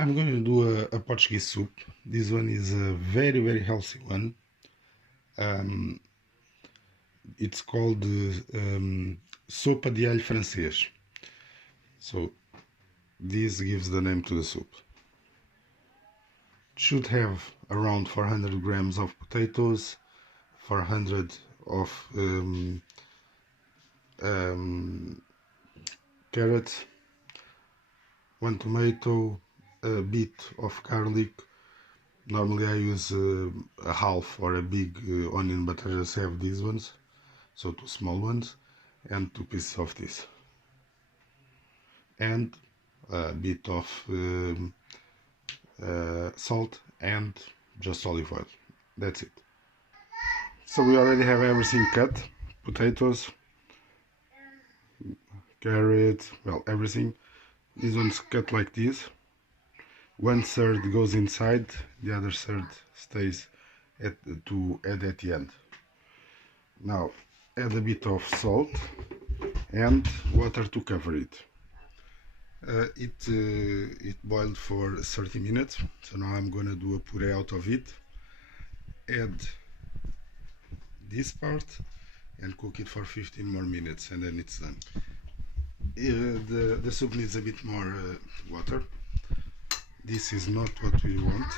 I'm going to do a Portuguese soup. This one is a very healthy one. It's called Sopa de alho francês. So this gives the name to the soup. It should have around 400 grams of potatoes, 400 of carrots, 1 tomato, a bit of garlic. Normally I use a half or a big onion, but I just have these ones, so 2 small ones, and 2 pieces of this, and a bit of salt and just olive oil. That's it. So we already have everything cut: potatoes, carrot, well, everything. This one's cut like this. 1/3 goes inside, the other third stays to add at the end. Now add a bit of salt and water to cover it. It boiled for 30 minutes, so now I'm gonna do a puree out of it. Add this part and cook it for 15 more minutes, and then it's done. The soup needs a bit more water. This is not what we want.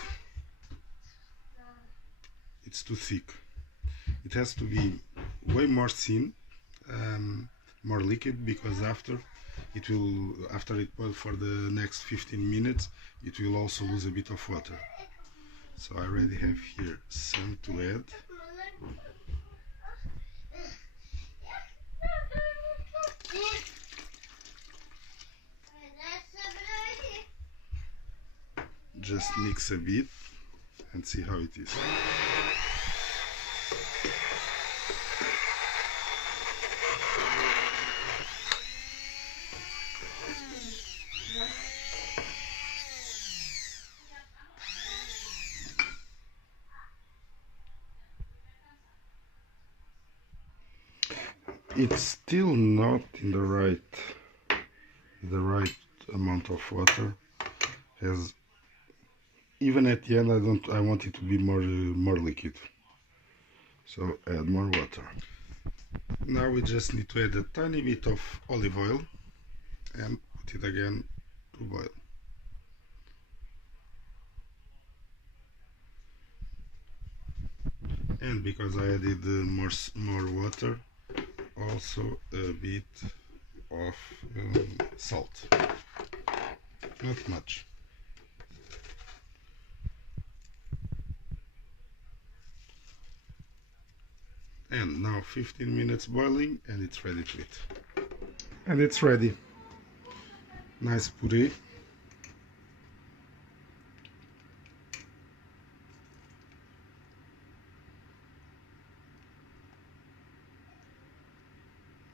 It's too thick. It has to be way more thin, more liquid, because after it boils for the next 15 minutes, it will also lose a bit of water. So I already have here some to add. Just mix a bit and see how it is. It's still not in the right amount of water. Even at the end, I want it to be more liquid. So add more water. Now we just need to add a tiny bit of olive oil and put it again to boil. And because I added more water, also a bit of salt. Not much. And now 15 minutes boiling, and it's ready to eat. And it's ready. Nice puree.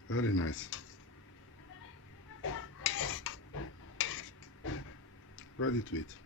Very nice. Ready to eat.